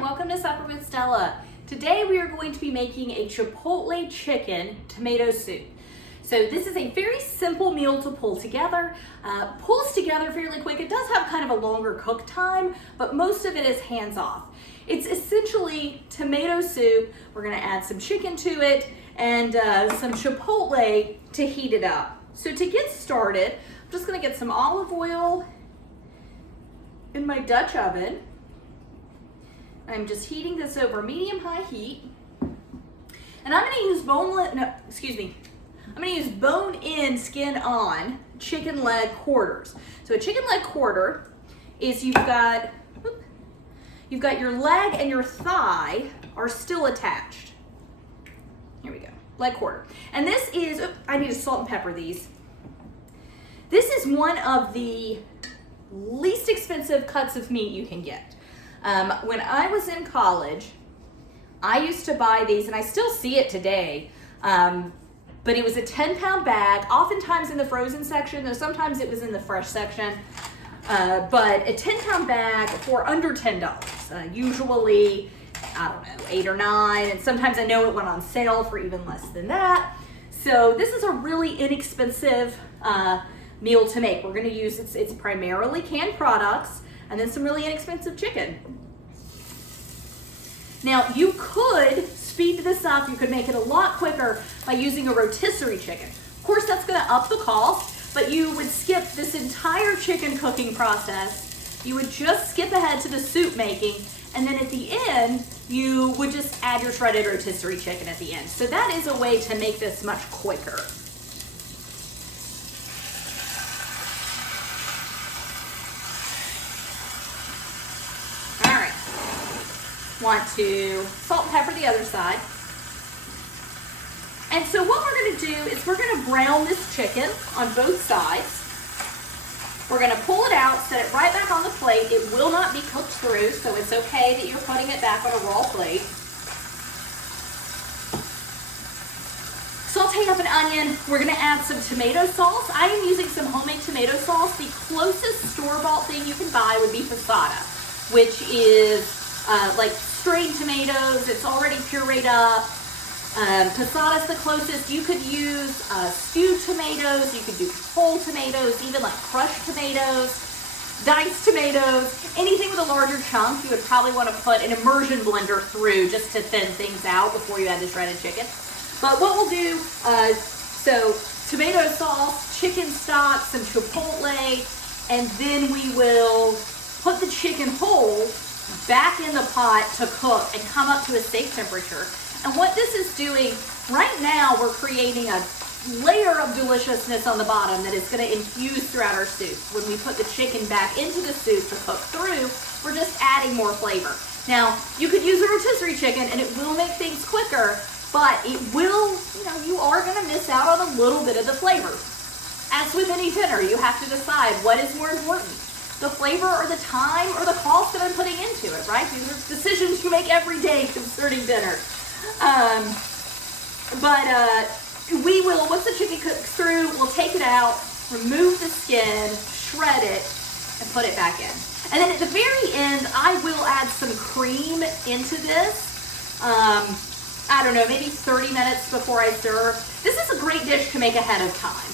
and welcome to Supper with Stella. Today we are going to be making a Chipotle chicken tomato soup. So this is a very simple meal to pull together. Pulls together fairly quick. It does have kind of a longer cook time, but most of it is hands off. It's essentially tomato soup. We're gonna add some chicken to it and some Chipotle to heat it up. So to get started, I'm just gonna get some olive oil in my Dutch oven. I'm just heating this over medium-high heat. And I'm gonna use I'm gonna use bone-in, skin-on chicken leg quarters. So a chicken leg quarter is you've got your leg and your thigh are still attached. Here we go, leg quarter. And this is, I need to salt and pepper these. This is one of the least expensive cuts of meat you can get. When I was in college, I used to buy these, and I still see it today, but it was a 10-pound bag, oftentimes in the frozen section, though sometimes it was in the fresh section, but a 10-pound bag for under $10, usually, I don't know, 8 or 9, and sometimes I know it went on sale for even less than that. So this is a really inexpensive meal to make. We're gonna use, it's primarily canned products, and then some really inexpensive chicken. Now, you could speed this up, you could make it a lot quicker by using a rotisserie chicken. Of course, that's gonna up the cost, but you would skip this entire chicken cooking process. You would just skip ahead to the soup making, and then at the end, you would just add your shredded rotisserie chicken at the end. So that is a way to make this much quicker. Want to salt and pepper the other side. And so what we're gonna do is we're gonna brown this chicken on both sides. We're gonna pull it out, set it right back on the plate. It will not be cooked through, so it's okay that you're putting it back on a raw plate. Saute up an onion. We're gonna add some tomato sauce. I am using some homemade tomato sauce. The closest store-bought thing you can buy would be passata, which is like strained tomatoes. It's already pureed up. Passata's the closest. You could use stewed tomatoes. You could do whole tomatoes, even like crushed tomatoes, diced tomatoes, anything with a larger chunk. You would probably want to put an immersion blender through just to thin things out before you add the shredded chicken. But what we'll do, so tomato sauce, chicken stock, some Chipotle, and then we will put the chicken whole back in the pot to cook and come up to a safe temperature. And what this is doing, right now we're creating a layer of deliciousness on the bottom that is going to infuse throughout our soup. When we put the chicken back into the soup to cook through, we're just adding more flavor. Now, you could use a rotisserie chicken and it will make things quicker, but it will, you are going to miss out on a little bit of the flavor. As with any dinner, you have to decide what is more important, the flavor or the time or the cost that I'm putting into it, right? These are decisions you make every day concerning dinner. We will, once the chicken cooks through, we'll take it out, remove the skin, shred it, and put it back in. And then at the very end, I will add some cream into this. I don't know, maybe 30 minutes before I serve. This is a great dish to make ahead of time.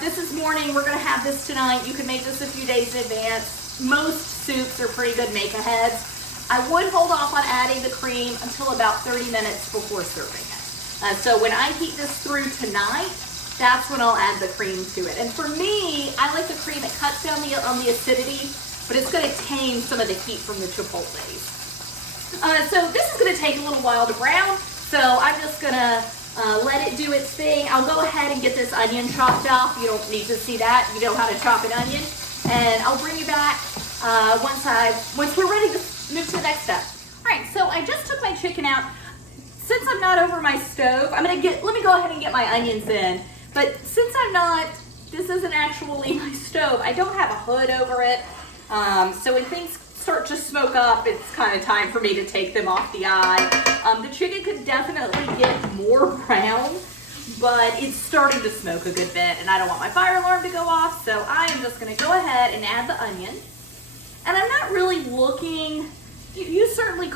This is morning, we're gonna have this tonight. You can make this a few days in advance. Most soups are pretty good make-aheads. I would hold off on adding the cream until about 30 minutes before serving it. So when I heat this through tonight, that's when I'll add the cream to it. And for me, I like the cream. It cuts down on the acidity, but it's gonna tame some of the heat from the Chipotles. So this is gonna take a little while to brown, so I'm just gonna let it do its thing. I'll go ahead and get this onion chopped up. You don't need to see that. You know how to chop an onion. And I'll bring you back once we're ready to move to the next step. All right, so I just took my chicken out. Since I'm not over my stove, let me go ahead and get my onions in. But since this isn't actually my stove, I don't have a hood over it. So when things start to smoke up, it's kind of time for me to take them off the eye. The chicken could definitely get more brown, but it's starting to smoke a good bit, and I don't want my fire alarm to go off, so I am just gonna go ahead and add the onion. And I'm not really looking,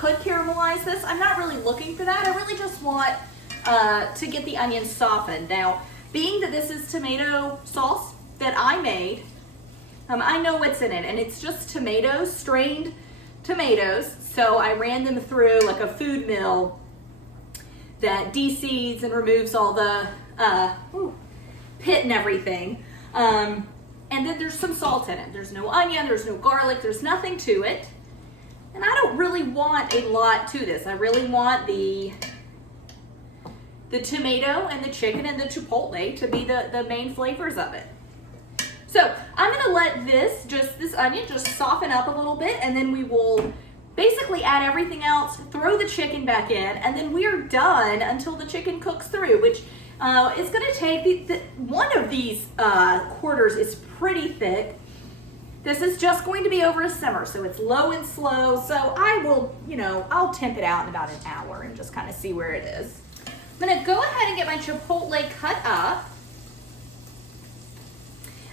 could caramelize this. I'm not really looking for that. I really just want to get the onions softened. Now, being that this is tomato sauce that I made, I know what's in it, and it's just tomatoes, strained tomatoes. So I ran them through like a food mill that de-seeds and removes all the pit and everything. And then there's some salt in it. There's no onion, there's no garlic, there's nothing to it. And I don't really want a lot to this. I really want the tomato and the chicken and the chipotle to be the main flavors of it. So I'm gonna let this onion just soften up a little bit, and then we will basically add everything else, throw the chicken back in, and then we are done until the chicken cooks through, which is gonna take, one of these quarters is pretty thick. This is just going to be over a simmer, so it's low and slow. So I will, I'll temp it out in about an hour and just kind of see where it is. I'm gonna go ahead and get my chipotle cut up.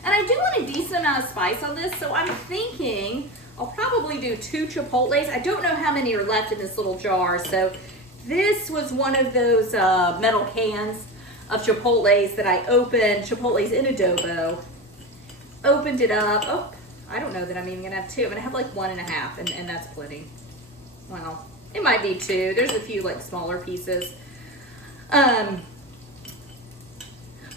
And I do want a decent amount of spice on this, so I'm thinking I'll probably do 2 chipotles. I don't know how many are left in this little jar, so this was one of those metal cans of chipotles that I opened, chipotles in adobo. Opened it up. Oh, I don't know that I'm even gonna have 2. I'm gonna have like 1.5, and that's plenty. Well, it might be 2. There's a few like smaller pieces.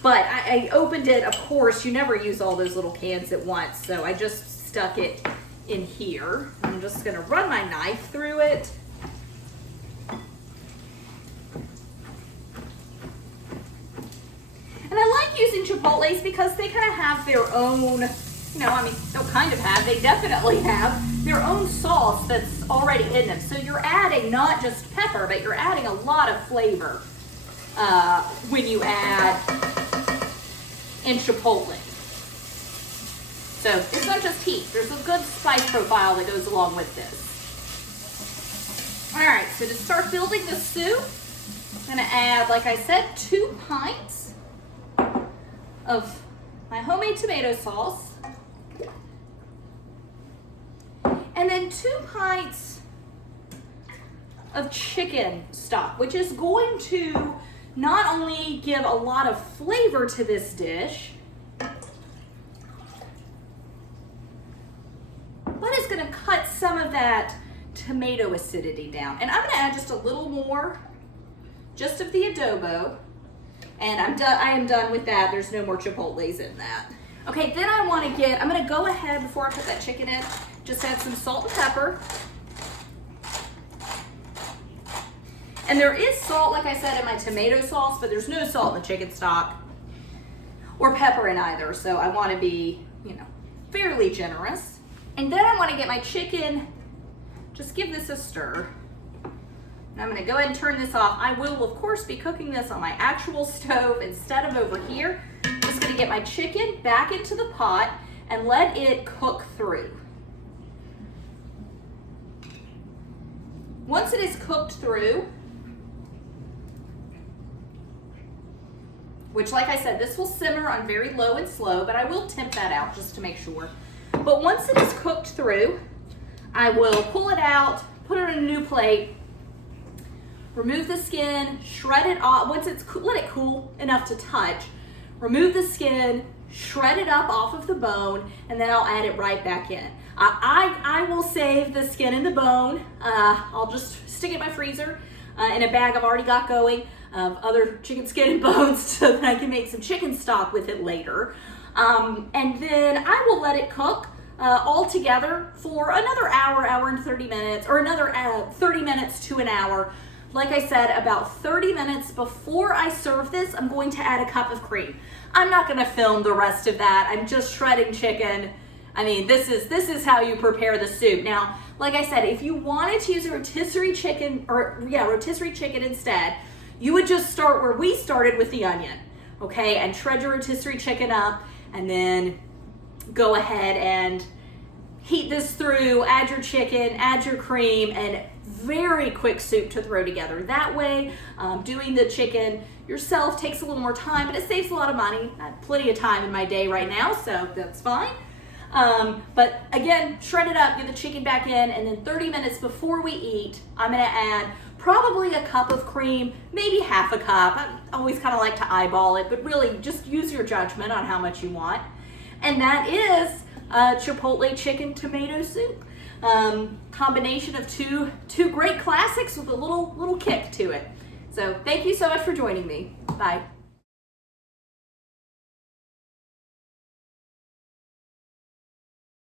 But I opened it, of course, you never use all those little cans at once, so I just stuck it in here. I'm just gonna run my knife through it. And I like using chipotles because they kind of have their own, they definitely have their own sauce that's already in them. So you're adding not just pepper, but you're adding a lot of flavor when you add in chipotle. So it's not just heat. There's a good spice profile that goes along with this. All right, so to start building the soup, I'm gonna add, like I said, 2 pints of my homemade tomato sauce. And then 2 pints of chicken stock, which is going to not only give a lot of flavor to this dish, but it's gonna cut some of that tomato acidity down. And I'm gonna add just a little more, just of the adobo. And I am done with that. There's no more chipotles in that. Okay, then I'm gonna go ahead before I put that chicken in, just add some salt and pepper. And there is salt, like I said, in my tomato sauce, but there's no salt in the chicken stock or pepper in either. So I want to be, fairly generous. And then I want to get my chicken, just give this a stir. And I'm going to go ahead and turn this off. I will, of course, be cooking this on my actual stove instead of over here. I'm just going to get my chicken back into the pot and let it cook through. Once it is cooked through, which, like I said, this will simmer on very low and slow, but I will temp that out just to make sure. But once it is cooked through, I will pull it out, put it on a new plate, remove the skin, shred it off. Once let it cool enough to touch, remove the skin, shred it up off of the bone, and then I'll add it right back in. I will save the skin and the bone. I'll just stick it in my freezer in a bag I've already got going of other chicken skin and bones so that I can make some chicken stock with it later. And then I will let it cook all together for another hour and 30 minutes, or another 30 minutes to an hour. Like I said, about 30 minutes before I serve this, I'm going to add a cup of cream. I'm not gonna film the rest of that. I'm just shredding chicken. I mean, this is how you prepare the soup. Now, like I said, if you wanted to use a rotisserie chicken, rotisserie chicken instead, you would just start where we started with the onion, okay? And shred your rotisserie chicken up, and then go ahead and heat this through, add your chicken, add your cream, and very quick soup to throw together. That way, doing the chicken yourself takes a little more time, but it saves a lot of money. I have plenty of time in my day right now, so that's fine. But again, shred it up, get the chicken back in, and then 30 minutes before we eat, I'm gonna add probably a cup of cream, maybe half a cup. I always kind of like to eyeball it, but really just use your judgment on how much you want. And that is Chipotle chicken tomato soup. Combination of two great classics with a little kick to it. So thank you so much for joining me. Bye.